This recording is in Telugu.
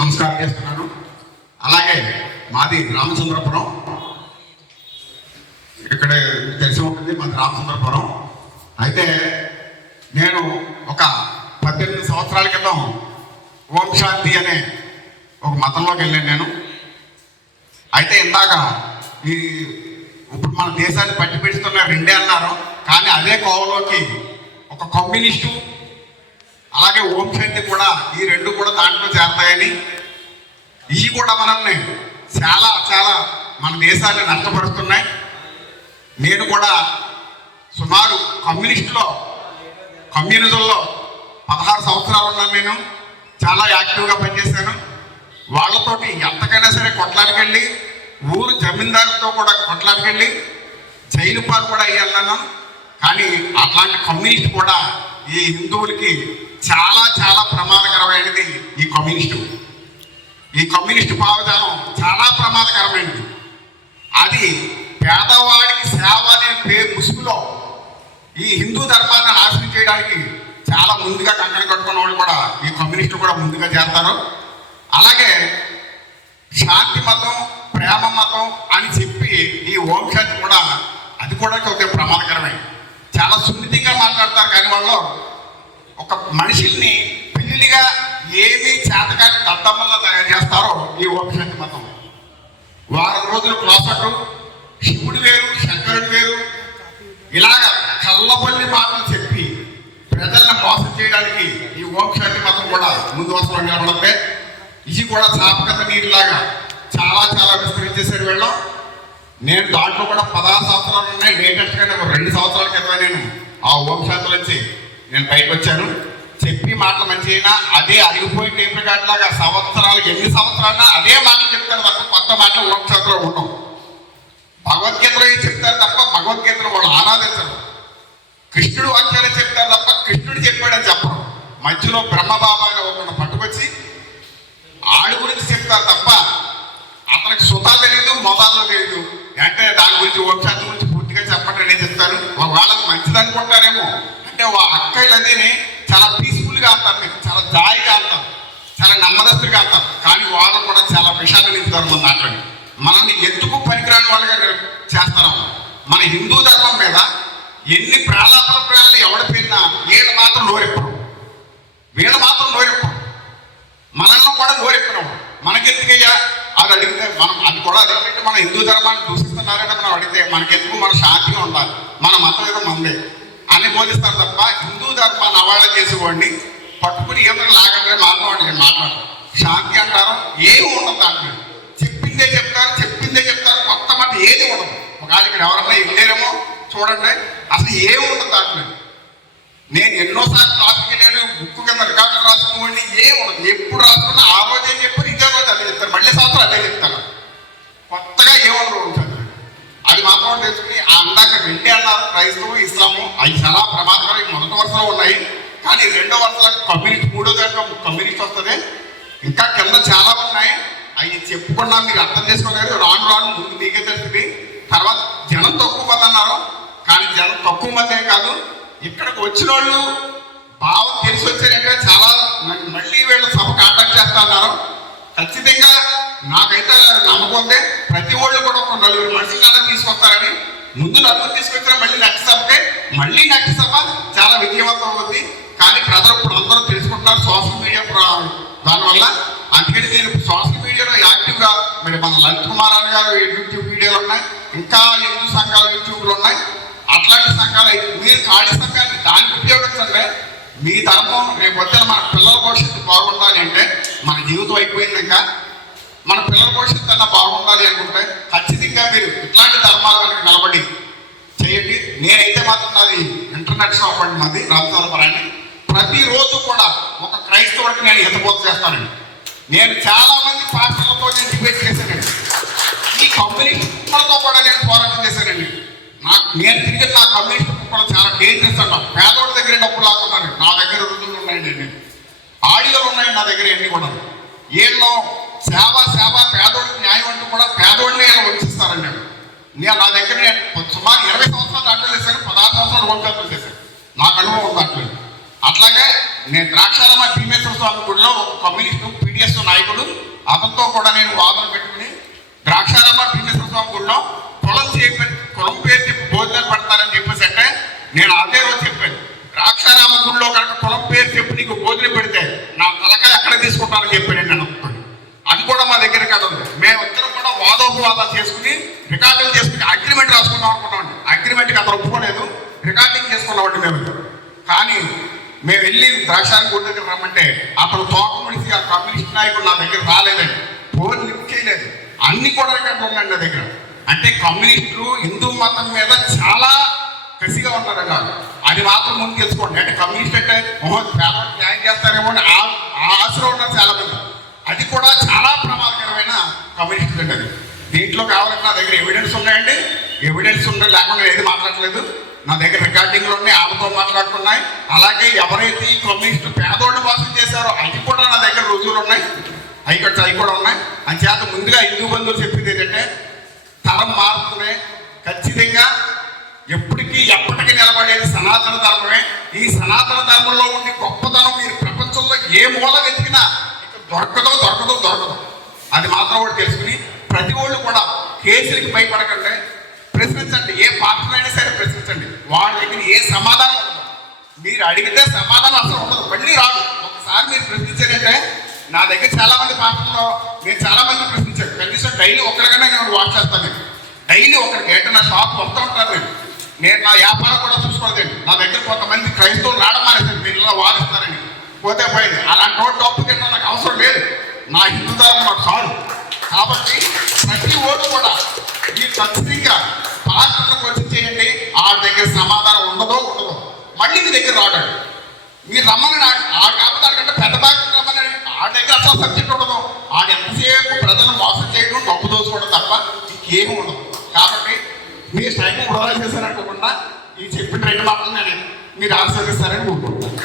నమస్కారం చేస్తున్నాను. అలాగే మాది రామచంద్రపురం, ఇక్కడ తెలిసి ఉంటుంది మాది రామచంద్రపురం. అయితే నేను ఒక 18 సంవత్సరాల క్రితం ఓం శాంతి అనే ఒక మతంలోకి వెళ్ళాను నేను. అయితే ఇందాక ఇప్పుడు మన దేశాన్ని పట్టి పెడుతున్న రెండే అన్నారు, కానీ అదే కోవలోకి ఒక కమ్యూనిస్టు అలాగే ఓం శాంతి కూడా, ఈ రెండు కూడా దాంట్లో చేరతాయని, ఇవి కూడా మనల్ని చాలా చాలా మన దేశాన్ని నష్టపరుస్తున్నాయి. నేను కూడా సుమారు కమ్యూనిజంలో 16 సంవత్సరాలు ఉన్నాను. నేను చాలా యాక్టివ్గా పనిచేశాను. వాళ్ళతోటి ఎంతకైనా సరే కొట్లాడికి వెళ్ళి, ఊరు జమీందారుతో కూడా కొట్లాడికి వెళ్ళి జైలు పాలు కూడా అయ్యాను. కానీ అట్లాంటి కమ్యూనిస్ట్ కూడా ఈ హిందువులకి చాలా చాలా ప్రమాదకరమైనది. ఈ కమ్యూనిస్టు భావజాలం చాలా ప్రమాదకరమైనది. అది పేదవాడికి సేవ అనే ముసుగులో ఈ హిందూ ధర్మాన్ని నాశనం చేయడానికి చాలా ముందుగా కంకణ కట్టుకున్న వాళ్ళు కూడా ఈ కమ్యూనిస్టులు కూడా ముందుగా చేస్తారు. అలాగే శాంతి మతం, ప్రేమ మతం అని చెప్పి ఈ ఓం శాంతి కూడా, అది కూడా ఒక ప్రమాదకరమే. చాలా సున్నితంగా మాట్లాడతారు, కానీ వాళ్ళు ఒక మనిషిని పిల్లిగా ఏమీ చేతకాని దద్దమ్మల్లా తయారు చేస్తారో ఈ ఓం శాంతి మతం. వారం రోజులు క్లాసట్టు, శివుడు వేరు శంకరుడు వేరు, ఇలాగ కళ్ళబల్లి మాటలు చెప్పి ప్రజల్ని మోసం చేయడానికి ఈ ఓం శాంతి మతం కూడా ముందు వరుసలో నిలబడితే, ఇది కూడా చాపకత నీరులాగా చాలా చాలా విస్తరించేసాడు వీళ్ళం. నేను దాంట్లో కూడా 16 సంవత్సరాలు ఉన్నాయి. లేటెస్ట్గా 2 సంవత్సరాల క్రితం నేను ఆ ఓం శాంతి నుంచి నేను బయటకు వచ్చాను. చెప్పి మాటలు మంచి అయినా అదే అరిగిపోయి టేప్ రికార్డులాగా సంవత్సరాలు, ఎన్ని సంవత్సరాలన్నా అదే మాటలు చెప్తారు తప్ప కొత్త మాటలు ఓం శాంతిలో ఉండవు. భగవద్గీతలో ఏం చెప్తారు తప్ప భగవద్గీతను వాళ్ళు ఆరాధించరు. కృష్ణుడు వాక్యాలే చెప్తారు తప్ప కృష్ణుడు చెప్పాడని చెప్పరు. మధ్యలో బ్రహ్మబాబాగా ఒకరిని పట్టుకొచ్చి ఆడి గురించి చెప్తారు తప్ప అతనికి సుతాలు తెలియదు, మొదల్లో తెలియదు. అంటే దాని గురించి ఓం శాంతి గురించి పూర్తిగా చెప్పండి నేను చెప్తాను. వాళ్ళకి మంచిది అనుకుంటారేమో, అంటే అక్కయ్యలు అదేని చాలా పీస్ఫుల్గా అంటారు, చాలా జాయిగా అంటారు, చాలా నెమ్మదస్తుగా అంటారు. కానీ వాళ్ళు కూడా చాలా విషయాన్ని నింపుతారు మన దాంట్లో. మనల్ని ఎందుకు పనికిరాని వాళ్ళగా చేస్తారు. మన హిందూ ధర్మం మీద ఎన్ని ప్రాణాలు ఎవడ పేరినా వీళ్ళు మాత్రం నోరెప్పరు. మనల్ని కూడా నోరెప్పడం మనకెందుకయ్యా అది అడిగితే మనం అది కూడా అడిగితే మన హిందూ ధర్మాన్ని దూషిస్తున్నారని మనం అడిగితే మనకెందుకు, మన శాంతిగా ఉండాలి, మన మతం ఏదో మందే అని బోధిస్తారు తప్ప హిందూ ధర్మాన్ని అవాళ్ళ చేసేవాడిని పట్టుకుని ఏమైనా లాగంటే మాట్లాడరు. శాంతి అంటారు, ఏమి ఉండదు దాంట్లో. చెప్పిందే చెప్తారు, కొత్త మాట ఏది ఉండదు. ఒకవేళ ఇక్కడ ఎవరన్నా వెళ్ళారేమో చూడండి, అసలు ఏమి ఉండదు దాంట్లో. నేను ఎన్నోసార్లు క్లాస్కి వెళ్ళాను, బుక్ కింద రికార్డులు రాసుకుని ఏమి ఉండదు. ఎప్పుడు రాసుకున్నా ఆ రోజే చెప్పారు, ఇదే రోజు అదే చెప్తారు, మళ్ళీ సంవత్సరం అదే చెప్తాను. కొత్తగా ఏమన్నా ఉంటుంది. అది మాత్రం తెలుసుకుని అందాక రెండే అన్నారు, క్రైస్తవు ఇస్లాము. అవి చాలా ప్రమాదకరం. మొదటి వరుసలో ఉన్నాయి, కానీ రెండో వరుసలో కమ్యూనిస్ట్, మూడో దాంట్లో కమ్యూనిస్ట్ వస్తుంది. ఇంకా కింద చాలా ఉన్నాయి. అవి చెప్పుకున్నా మీరు అర్థం చేసుకోలేదు. రాను ముందు మీకే తెలుస్తుంది. తర్వాత జనం తక్కువ మంది అన్నారు, కానీ జనం తక్కువ మంది ఏం కాదు. ఇక్కడికి వచ్చిన వాళ్ళు భావం తెలిసి వచ్చారంటే చాలా మళ్ళీ వీళ్ళ సభ కాంటాక్ట్ చేస్తా అన్నారు. ఖచ్చితంగా నాకైతే నమ్మకం ఉంది, ప్రతి వాళ్ళు కూడా ఒక 4 మనుషులన్నా తీసుకొస్తారని. ముందు 4 తీసుకొచ్చిన మళ్ళీ నెక్స్ట్ సభ చాలా విజయవంతం అవుతుంది. కానీ ప్రజలు ఇప్పుడు అందరూ తెలుసుకుంటున్నారు సోషల్ మీడియా దానివల్ల. అందుకని నేను సోషల్ మీడియాలో యాక్టివ్గా, మరి మన లలిత్ కుమార్ అన్న గారు యూట్యూబ్ వీడియోలు ఉన్నాయి, ఇంకా హిందూ సంఘాలు యూట్యూబ్లు ఉన్నాయి. అట్లాంటి సంఘాలు మీరు ఖాళీ సంఘాన్ని దానికి ఉపయోగించండి. మీ ధర్మం రేపు వచ్చిన మన పిల్లల భవిష్యత్తు బాగుండాలి అంటే, మన జీవితం అయిపోయింది, ఇంకా మన పిల్లల భవిష్యత్తు అన్నా బాగుండాలి అనుకుంటే ఖచ్చితంగా మీరు ఇట్లాంటి ధర్మాల కనుక నిలబడి చేయండి. నేనైతే మాత్రం నాది ఇంటర్నెట్ షాప్ అండి, మాది రామచంద్రపురాన్ని. ప్రతిరోజు కూడా ఒక క్రైస్తవుడికి నేను హితబోధ చేస్తానండి. నేను చాలా మంది పాస్టర్లతో నేను డిబేట్ చేశానండి. ఈ కమ్యూనిస్ట్ కుక్కలతో కూడా నేను పోరాటం చేశానండి. నేను తిరిగి నా కమ్యూనిస్ట్ కుక్కలు చాలా డేంజరస్ అంటాం. పేదోళ్ళ దగ్గర డబ్బులు లాక్కున్నాను. నా దగ్గర రుజువులు ఉన్నాయండి, ఆడియోలు ఉన్నాయి నా దగ్గర, అన్ని కూడా. వీళ్ళు సేవ పేదోళ్ళకి న్యాయం అంటూ కూడా పేదోళ్ళని వంచిస్తారండి. నా దగ్గర నేను సుమారు 20 సంవత్సరాలు అడ్డు చేశాను, 16 సంవత్సరాలు వంకాలు చేశాను. నాకు అనుభవం ఉంది అట్లేదు. అట్లాగే నేను ద్రాక్షారామ భీమేశ్వర స్వామి గుడిలో ఒక కమ్యూనిస్టు పీడిఎస్ నాయకుడు, అతనితో కూడా నేను వాదన పెట్టుకుని ద్రాక్షారామ భీమేశ్వర స్వామి గుడిలో కులం పేరు చెప్పి భోజనాలు పెడతారని చెప్పేసి అంటే నేను అదే రోజు చెప్పాను, ద్రాక్షారామ గుడిలో కనుక కులం పేరు చెప్పి నీకు భోజనం పెడితే నా తలకాయ ఎక్కడ తీసుకుంటానని చెప్పాను నేను. అది కూడా మా దగ్గర కాదు ఉంది. మేము ఇద్దరం కూడా వాదోపవాదాలు చేసుకుని రికార్డింగ్ చేసుకుని అగ్రిమెంట్ రాసుకుందాం అనుకున్నామండి. అగ్రిమెంట్కి అతను ఒప్పుకోలేదు, రికార్డింగ్ చేసుకున్నామండి మేము. కానీ మేము వెళ్ళి ద్రాక్షారామ గుడి దగ్గర రమ్మంటే అతను తోక ముడిసి ఆ కమ్యూనిస్ట్ నాయకుడు నా దగ్గర రాలేదండి, ఫోన్ లిఫ్ట్ చేయలేదు. అన్ని కూడా రికార్డులు ఉన్నాయండి నా దగ్గర. అంటే కమ్యూనిస్టులు హిందూ మతం మీద చాలా కసిగా ఉన్నారు కాదు, అది మాత్రం ముందు తెలుసుకోండి. అంటే కమ్యూనిస్ట్ అంటే చాలా న్యాయం చేస్తారేమో అని ఆ ఆశలో ఉన్నారు చాలా మంది. అది కూడా చాలా ప్రమాదకరమైన కమ్యూనిస్టులు అండి. అది దీంట్లో కావాలంటే నా దగ్గర ఎవిడెన్స్ ఉన్నాయండి, ఎవిడెన్స్ ఉండే లేకుండా ఏది మాట్లాడలేదు. నా దగ్గర రికార్డింగ్లు ఉన్నాయి, ఆమెతో మాట్లాడుతున్నాయి. అలాగే ఎవరైతే ఈ కమ్యూనిస్టు పేదోళ్ళు మోసం చేశారో అది కూడా నా దగ్గర రుజువులు ఉన్నాయి, అవి కూడా ఉన్నాయి. అంచేత ముందుగా హిందూ బంధువులు చెప్పింది ఏంటంటే తరం మారుతుంది, ఖచ్చితంగా ఎప్పటికీ ఎప్పటికీ నిలబడేది సనాతన ధర్మమే. ఈ సనాతన ధర్మంలో ఉండి గొప్పతనం మీరు ప్రపంచంలో ఏ మూల వెతికినా దొరకదు. అది మాత్రం కూడా తెలుసుకుని ప్రతి ఒళ్ళు కూడా కేసులకి భయపడకండి, ప్రశ్నించండి. ఏ పాత్రనైనా సరే ప్రశ్నించండి. వాళ్ళ దగ్గర ఏ సమాధానం ఉండదు. మీరు అడిగితే సమాధానం అసలు ఉండదు, మళ్ళీ రాదు. ఒకసారి మీరు ప్రశ్నించారంటే నా దగ్గర చాలా మంది పాత్రలో నేను చాలా మంది ప్రశ్నించాను. కనీసం డైలీ ఒకరికైనా నేను వాచ్ చేస్తాను. నేను డైలీ ఒకరికి ఏంటంటే నా షాప్ వస్తూ ఉంటాను. నేను నా వ్యాపారం కూడా చూసుకోలేదండి. నా దగ్గర కొంతమంది క్రైస్తవులు రావడం మానేసారు, మీరు ఇలా వాదిస్తారని. పోతే పోయింది. అలాంటి వాడు డబ్బు కింద నాకు అవసరం లేదు, నా హిందూ ధర్మం నాకు చాలు. కాబట్టి ప్రతి ఓటు కూడా మీరు ఖచ్చితంగా పాత్రలకు వచ్చి చేయండి. ఆ దగ్గర సమాధానం ఉండదో మళ్ళీ మీ దగ్గర రాడాడు. మీరు రమ్మని కాకపోతే ఆడికంటే పెద్ద భాగం రమ్మని ఆ దగ్గర అసలు సబ్జెక్ట్ ఉండదు. ఆడు ఎంతసేపు ప్రజలను మోసం చేయడం, డబ్బు దోచుకోవడం తప్ప ఇంకేమీ ఉండదు. కాబట్టి మీరు టైం వృధా చేశారనుకోకుండా ఈ చెప్పిన రెండు మాటలు నేను మీరు ఆశీర్వదిస్తారని కోరుకుంటున్నాను.